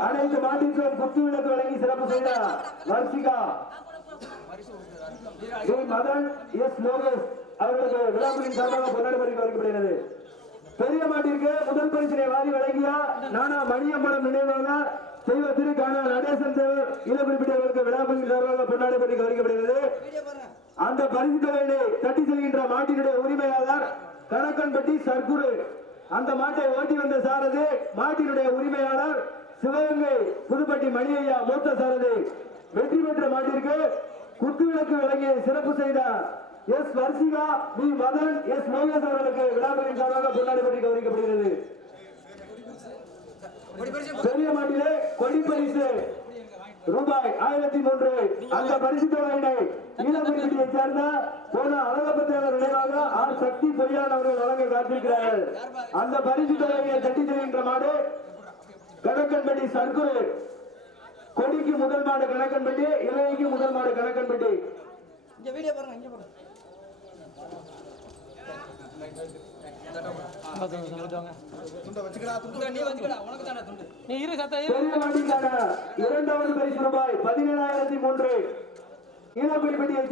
அனைத்து மாட்டிற்கும் குத்து விளக்கு வழங்கி சிறப்பு செய்த வர்ஷிகா. மதன் எஸ் லோகேஷ் அவர்களுக்கு விழாக்குழுவின் சார்பாக கொண்டாடப்பட்டு வருகிறது பெரிய மாட்டிற்கு முதல் பரிசினை வாரி வழங்கிய நானா மணியம்பலம் நினைவாக செய்வதற்கான திரு நடேசன் தேவர் இளக்குறிப்பிட்டவர்களுக்கு விழாக்குழுவின் சார்பாக கொண்டாடப்பட்டு கவனிக்கப்படுகிறது. அந்த பரிசு தொகையினை தட்டி செல்கின்ற மாட்டினுடைய உரிமையாளர் கணக்கன்பட்டி சர்க்குரு. அந்த மாட்டை ஓட்டி வந்த சாரதி மாட்டினுடைய உரிமையாளர் சிவகங்கை புதுப்பட்டி மணியையா மூத்த சாரதி. வெற்றி பெற்ற மாட்டிற்கு குத்துவிளக்கு வழங்கிய சிறப்பு செய்த S Varshika V Madan S Mokesh அவர்களுக்கு விழாக்களின் சார்பாக கொண்டாடப்பட்டு கவனிக்கப்படுகிறது. பெரிய மாட்டிலே கொடி பரிசு. ரூபாய் ஆயிரத்தி மூன்று. அந்த பரிசு தொகையினை ஈழக்குடியை சேர்ந்த போன அழகப்பத்தேவர் நினைவாக ஆர் சக்தி பொய்யான் அவர்கள் வழங்க காத்திருக்கிறார்கள். அந்த பரிசு தொகையை தட்டி தருகின்ற மாடு கணக்கன்பட்டி சர்க்குரு. கொடிக்கு முதல் மாடு கணக்கன்பட்டி இளையக்கு முதல் மாடு கணக்கன்பட்டி. இங்க வீடியோ பாருங்க இங்க பாருங்க. நீ இரு இரண்டாவது பரிசு ரூபாய் பதினேழாயிரத்தி மூன்று ஈழக்குடிப்பட்டியை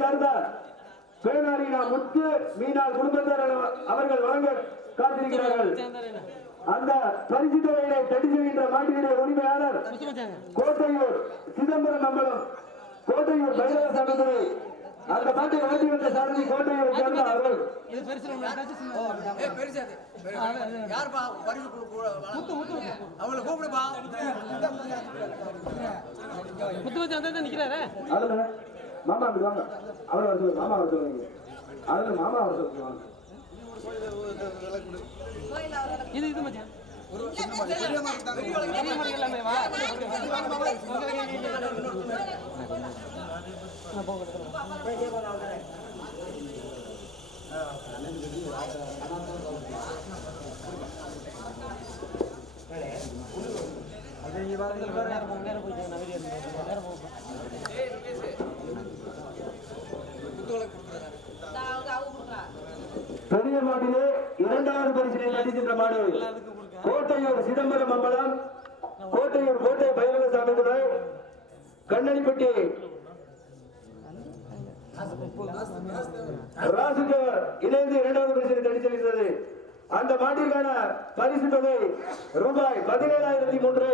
பேனாரினா முத்து மீனால் குடும்பத்தார் அவர்கள் வழங்க காத்திருக்கிறார்கள் அந்த பரிசு தொகையினை தட்டி செல்கின்ற மாட்டினுடைய உரிமையாளர் கோட்டையூர் சிதம்பரம் அம்பலம் கோட்டையூர் பைரவ சங்கத்துறை அந்த மாட்டை ஓட்டி வந்த சாரதி கோட்டையூரை சேர்ந்த அவர்கள் இது பெருசு ஏய் பெருசு அது. யாருப்பா பரிசு. அவங்கள கூப்பிடுப்பா. முத்து முத்து அந்த நிக்கிறாரே. அதுல மாமா அப்படி வாங்க அவரை வர சொல்லுங்க மாமா வர சொல்லுங்க. அதுல மாமா வர சொல்லுங்க வாங்க இது இது மச்சான். பெரிய மாடு எல்லாமே வா. நேரம் போங்க நேரம் போயிட்டு நான் வீடியோ நேரம் பெரிய மாட்டிலே இரண்டாவது பரிசினை நடிக்கின்ற மாடு கோட்டையூர் சிதம்பரம் அம்பலம். கோட்டையூர் கோட்டை பைரவசாமி கண்ணனிப்பட்டி ராசுகர் இணைந்து இரண்டாவது பரிசினை தடி அந்த மாட்டிற்கான பரிசு தொகை ரூபாய் பதினேழாயிரத்தி மூன்று.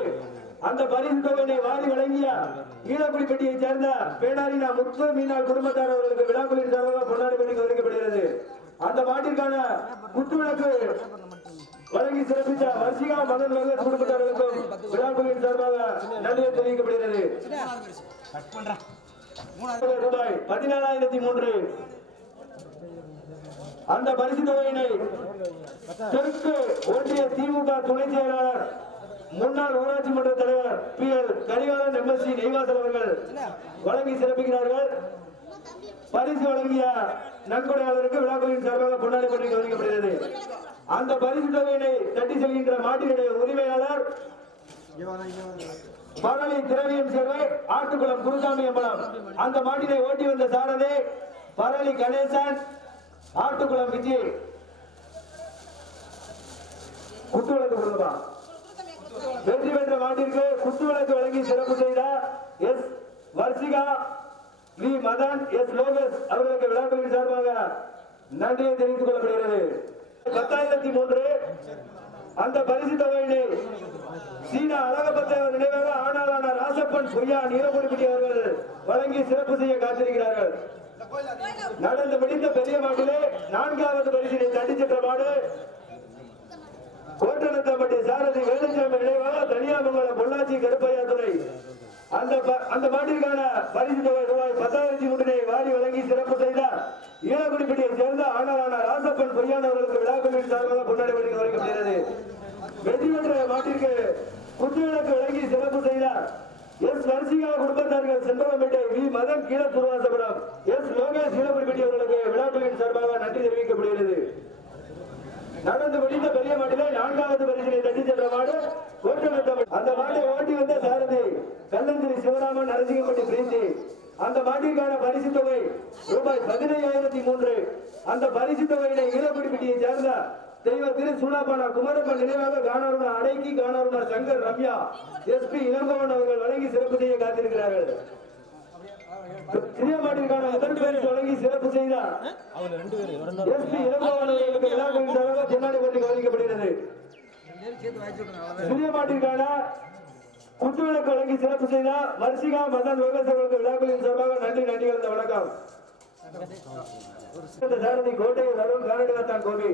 அந்த பரிசு தொகையினை வாரி வழங்கிய ஈழக்குடிப்பட்டியை சேர்ந்த பேனாரினா முத்து மீனா குடும்பத்தார் அவர்களுக்கு விழாக்குழுவின் சார்பாக கொண்டாடி கொண்டாடப்பட்டு கௌரவிக்கப்படுகிறது அந்த மாட்டிற்கான குத்துவிளக்கு வழங்கி சிறப்பித்த வர்ஷிகா மதன் லோகேஷ் குடும்பத்தார்களுக்கும் விழாக்குழுவின் சார்பாக நன்றியை தெரிவிக்கப்படுகிறது. ரூபாய் பதினேழாயிரத்தி மூன்று. அந்த பரிசு தொகையினை தெற்கு ஒன்றிய திமுக துணை செயலாளர் முன்னாள் ஊராட்சி மன்ற தலைவர் P. L. Karikalan MSc Neivasal அவர்கள் வழங்கி சிறப்பிக்கிறார்கள். பரிசு வழங்கிய நன்கொடையாளருக்கு விழாக்குழுவின் சார்பாக கொண்டாடப்பட்டு கவனிக்கப்படுகிறது அந்த பரிசு தொகையினை தட்டி செல்கின்ற மாட்டினுடைய உரிமையாளர் பரளி திரவியம் சேர்வை ஆட்டுக்குளம் குருசாமி அம்பலம். அந்த மாட்டினை ஓட்டி வந்த சாரதி பரளி கணேசன் ஆட்டுக்குளம் விஜய். குத்துவிளக்கு சொல்லுமா வெற்றி பெற்ற மாட்டிற்கு குத்து விளக்கு வழங்கி சிறப்பு செய்த S Varshika V Madan S Lokesh அவர்களுக்கு விழாக்களின் சார்பாக நன்றியை தெரிவித்துக் கொள்ளப்படுகிறது. பத்தாயிரத்தி மூன்று அந்த பரிசு தொகையினை சீனா அழகப்பத்தவர் நினைவாக ஆனாலான ராசப்பன் பொய்யா நீலகுடிப்பட்டி அவர்கள் வழங்கி சிறப்பு செய்ய காத்திருக்கிறார்கள். நடந்து முடிந்த பெரிய மாட்டிலே நான்காவது பரிசினை தட்டி சென்ற மாடு கோட்டநத்தம்பட்டி சாரதி வேலுச்சாமி நினைவாக தனியாமங்கலம் பொள்ளாச்சி கருப்பையா துறை அந்த ப- அந்த மாட்டிற்கான பரிசு தொகை ரூபாய் பத்தாயிரத்தி மூன்றினை வாரி வழங்கி சிறப்பு செய்தார் ஈழக்குடிப்பட்டியை சேர்ந்த ஆனாலான ராசப்பன் பொய்யானவர்களுக்கு விழாக்குழுவின் சார்பாக கொண்டாடப்பட்டு வருகிறது வெற்றி பெற்ற மாட்டிற்கு குத்துவிளக்கு வழங்கி சிறப்பு செய்தார். எஸ் நரசிங்கா குடும்பத்தார்கள் செண்பகம்பேட்டை வி. மதன் கீழ துருவாசபுரம். எஸ் லோகேஷ் ஈழக்குடிப்பட்டி அவர்களுக்கு விழாக்குழுவின் சார்பாக நன்றி தெரிவிக்கப்படுகிறது. நடந்து முடிந்த பெரிய மாட்டிலே நான்காவது பரிசிலை தட்டி சென்ற மாடு ஓட்டுநர் அந்த மாட்டை ஓட்டி வந்த சாரதி கல்லந்திரி சிவராமன் நரசிங்கப்பட்டி பிரீத்தி. அந்த மாட்டிற்கான பரிசு தொகை ரூபாய் பதினையாயிரத்தி மூன்று. அந்த பரிசு தொகையினை ஈழக்குடிப்பட்டியை சேர்ந்த தெய்வ திரு சூடாபானா குமரப்பன் நினைவாக காணாருமா அடைக்கி காணாருமா சங்கர் ரம்யா எஸ்பி இளங்கோவன் அவர்கள் வழங்கி சிறப்பு செய்ய காத்திருக்கிறார்கள். சிறிய முதல் பரிசு வழங்கி சிறப்பு செய்தார். எஸ்பி இளங்கோவன் அவர்களுக்கு விழாக்களின் சார்பாக பொன்னாடி கவனிக்கப்படுகிறது. குத்துவிளக்கு வழங்கி சிறப்பு செய்த வர்ஷிகா மதன் லோகேஷ் அவர்களுக்கு விழாக்களின் சார்பாக நன்றி நன்றி கலந்த வணக்கம். கோட்டை காரடிவத்தான் கோபி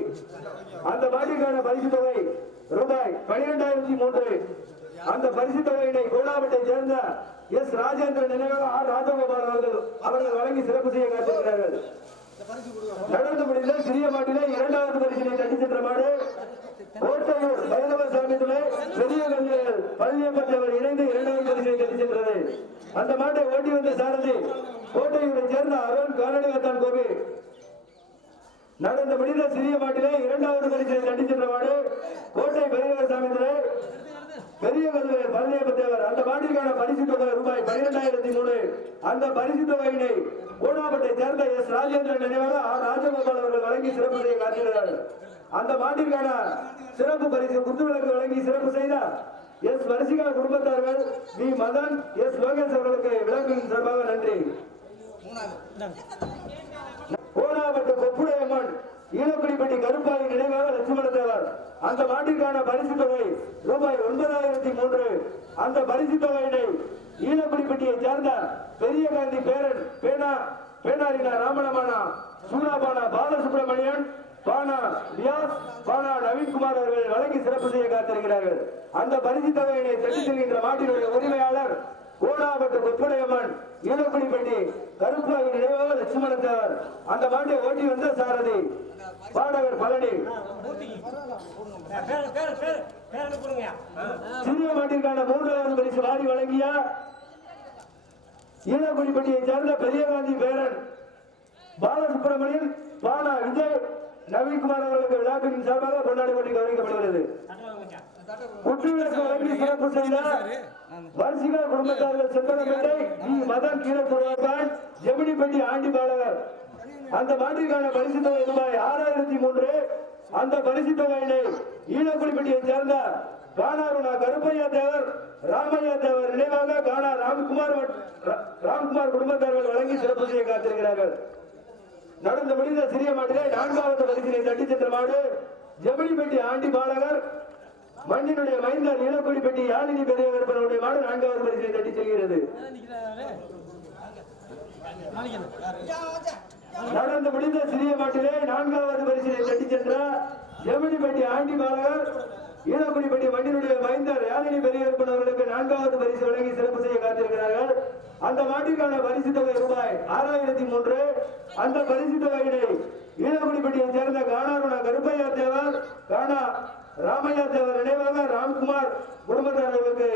அந்த மாட்டிற்கான பரிசு தொகை ரூபாய் பனிரெண்டாயிரத்தி மூன்று. அந்த பரிசு தொகையினை கோலாபட்டை சேர்ந்த எஸ் ராஜேந்திரன் நினைவாக ஆர் ராஜகோபால் அவர்கள் அவர்கள் வழங்கி சிறப்பு செய்ய காத்திருக்கிறார்கள். நடந்து முடிந்த சிறிய மாட்டிலே இரண்டாவது பரிசினை தட்டி சென்ற மாடு கோட்டையூர் பைரவ சாமி துணை பெரிய கல்வியில் பழனியப்பட்டவர் இணைந்து இரண்டாவது பரிசினை சென்றது அந்த மாட்டை ஓட்டி வந்த சாரதி கோட்டையூரை சேர்ந்த அருண் காலடிவத்தான் கோபி. நடந்த முடிந்த சிறிய மாட்டிலே இரண்டாவது பரிசினை தட்டி சென்ற மாடு கோட்டை பைரவ சாமி துணை பெரிய கல்வியில் பழனியப்பட்டவர் அந்த மாட்டிற்கான பரிசு தொகை ரூபாய் பன்னிரெண்டாயிரத்தி மூணு. அந்த பரிசு தொகையினை கோடாபட்டை சேர்ந்த எஸ். ராஜேந்திரன் நினைவாக ஆர். ராஜகோபால் அவர்கள் வழங்கி சிறப்பு செய்ய காத்திருக்கிறார்கள் அந்த மாட்டிற்கான சிறப்பு பரிசு குத்துவிளக்கு வழங்கி சிறப்பு செய்தார் எஸ் வரிசிகா குடும்பத்தார்கள் வி. மதன் எஸ். லோகேஷ் அவர்களுக்கு விளக்கின் சிறப்பாக நன்றி. கோலாவட்ட கொப்புடையம்மன் ஈழக்குடிப்பட்டி கருப்பாளி நினைவாக லட்சுமண தேவர். அந்த மாட்டிற்கான பரிசு தொகை ரூபாய் ஒன்பதாயிரத்தி மூன்று. அந்த பரிசு தொகையினை ஈழக்குடிப்பட்டியை சேர்ந்த பெரிய காந்தி பேரன் பேனா பேனாரினா ராமணமானா சூனாபானா பாலசுப்ரமணியன் பானா ரியாஸ் பானா நவீன்குமார் அவர்கள் வழங்கி சிறப்பு செய்ய காத்திருக்கிறார்கள். அந்த பரிசு தொகையினை தட்டி செல்கின்ற மாட்டினுடைய உரிமையாளர் கோடாபட்டு கொப்படையம்மன் ஈழக்குடிப்பட்டி கருப்பாய் நினைவாக லட்சுமண தேவர் அந்த மாட்டை ஓட்டி வந்த சாரதி பாடகர் பழனி. சிறிய மாட்டிற்கான மூன்றாவது பரிசு வாரி வழங்கிய ஈழக்குடிப்பட்டியை சேர்ந்த பெரியகாந்தி பேரன். பாலசுப்ரமணியன் பானா விஜய் நவீன்குமார் அவர்களுக்கு விழாக்களின் சார்பாக கொண்டாடி கொண்டு கவனிக்கப்படுகிறது வழங்கி சிறப்பு செய்த குடும்பத்தார்கள் ஜெமினிப்பட்டி ஆண்டி பாலகர். அந்த மாட்டிற்கான பரிசு தொகை ரூபாய் ஆறாயிரத்தி மூன்று. அந்த பரிசு தொகையினை ஈழக்குடிப்பட்டியை சேர்ந்த கானாருணா கருப்பையா தேவர் ராமையா தேவர் நினைவாக கானா ராம்குமார் ராம்குமார் குடும்பத்தார்கள் வழங்கி சிறப்பு செய்ய காத்திருக்கிறார்கள். நடந்து முடிந்த சிறிய மாட்டிலே நான்காவது பரிசினை தட்டி சென்ற மாடு ஜெமினிப்பட்டி ஆண்டி பாலகர் மண்ணினுடைய மைந்தர் இளக்குடிப்பட்டி யாழினி பெரிய விற்பனுடைய மாடு நான்காவது பரிசினை தட்டி செல்கிறது. நடந்து முடிந்த சிறிய மாட்டிலே நான்காவது பரிசினை தட்டி சென்ற ஜெமினிப்பட்டி ஆண்டி பாலகர் ஈழக்குடிப்பட்டி மண்ணினுடைய மைந்தர் யாழினி பெரிய விற்பனவர்களுக்கு நான்காவது பரிசு வழங்கி சிறப்பு செய்ய அந்த மாட்டிற்கான பரிசு தொகை ரூபாய் ஆறாயிரத்தி மூன்று. அந்த பரிசு தொகையினை ஈழக்குடிப்பட்டியை சேர்ந்த கானாருணா கருப்பையா தேவர் கானா ராமையா தேவர் நினைவாக ராம்குமார் குடும்பத்தார்களுக்கு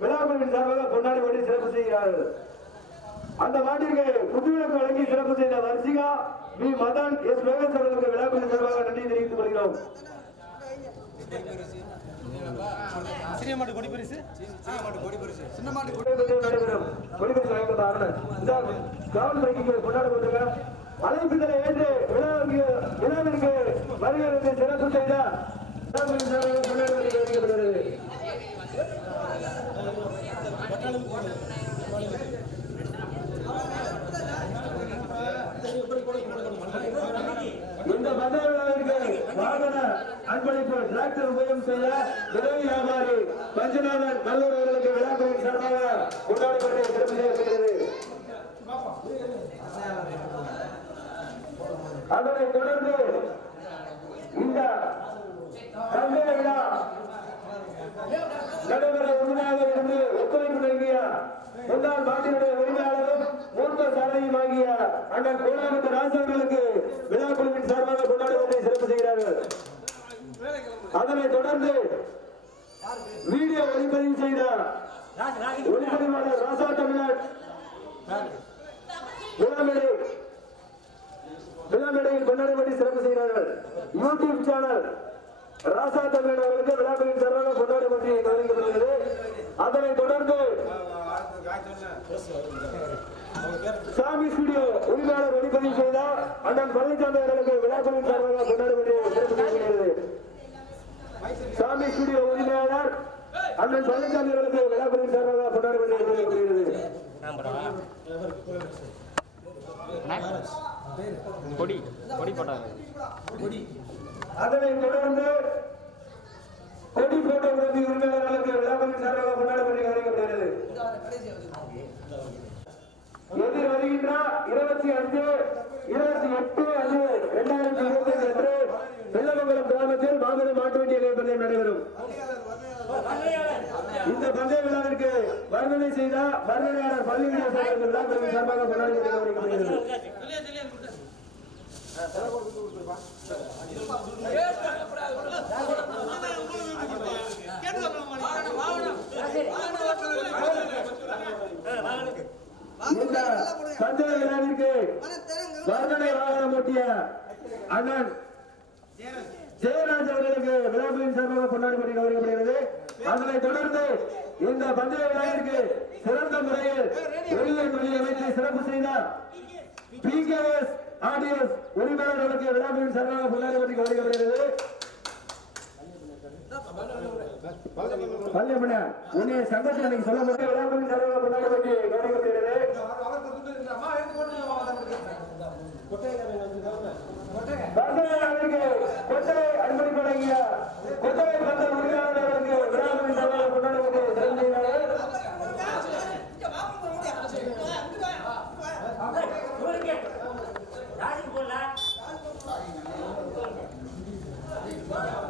விழாக்குழுவின் சார்பாக பொன்னாடி ஓட்டி சிறப்பு செய்கிறார்கள் அந்த மாட்டிற்கு புதுவிளக்கு வழங்கி சிறப்பு செய்த வரிசிகா வி. மதன் எஸ். லோகேஷ் அவர்களுக்கு விழாக்குழுவின் சார்பாக நன்றி தெரிவித்துக் கொள்கிறோம். சிறிய மாட்டு கொடி பரிசு நடைபெறும் கொடிபரிசு வழங்கப்பட்ட இந்த ஏற்று விழாவிற்கு விழாவிற்கு வருகிறது சிறப்பு செய்த சார்பாக கொண்டாடப்பட்டு வைக்கப்படுகிறது இந்த மத விழாவிற்கு வாகன அன்பளிப்பு டிராக்டர் உபயோகம் செய்ய உதவி வியாபாரி பஞ்சநாதன் நல்லூர் அவர்களுக்கு விழாக்களின் சார்பாக கொண்டாடப்பட்டு சிறப்பு செய்யப்படுகிறது அதனைத் தொடர்ந்து இந்த தந்தை விழா நடைபெற உண்மையாக இருந்து ஒத்துழைப்பு நல்கிய முன்னாள் நாட்டினுடைய உரிமையாளரும் மூத்த சாரதியுமாகிய அண்ணன் கோலாபத்து ராசவர்களுக்கு விழா குழுவின் சார்பாக கொண்டாடுவதை அதனைத் தொடர்ந்து வீடியோ ஒளிப்பதிவு செய்த ஒளிப்பதிவாளர் ராசா தமிழ்நாடு விழாமேடை விழாமேடையில் கொண்டாடப்பட்டு சிறப்பு செய்கிறார்கள் யூடியூப் சேனல் ராசா தமிழ் அவர்களுக்கு விழாக்களின் சிறப்பாக கொண்டாடப்பட்டு கவனிக்கப்படுகிறது அதனைத் தொடர்ந்து சாமி ஸ்டுடியோ உரிமையாளர் ஒளிப்பதிவு செய்தார் அண்ணன் பழனிசாமி அவர்களுக்கு விழாக்குழுவின் சார்பாக கொண்டாடப்பட்டு சாமி ஸ்டுடியோ உரிமையாளர் அண்ணன் பழனிசாமி அவர்களுக்கு சார்பாக கொண்டாடப்படுகிறது கொடி கொடி போட்டாங்க அதனைத் தொடர்ந்து கொடி போட்டோகிராபி செய்த வர்ணனையாளர் பள்ளி விழா சார்பாக கொண்டாடி விழாவிற்கு வர்ணனை வாகனம் ஓட்டிய அண்ணன் ஜெயராஜ் அவர்களுக்கு விழாக்களின் சார்பாக கொண்டாடி கௌரவிக்கப்படுகிறது அதனை தொடர்ந்து இந்த பந்தய விநாயகருக்கு சிறந்த முறையில் வெளியே வெளியே அமைத்து சிறப்பு செய்தார் பிகேஎஸ் ஆடியஸ் உரிமையாளர்களுக்கு விழாவின் சரணாக முன்னாடி பற்றி கவனிக்கப்படுகிறது பள்ளியம்மன உன்னை சங்கத்தில் எனக்கு சொல்ல முடியும் விழாவின் சரணாக முன்னாடி பற்றி கவனிக்கப்படுகிறது கொட்டை அனுமதி தொடங்கிய கொத்தவை பந்தல்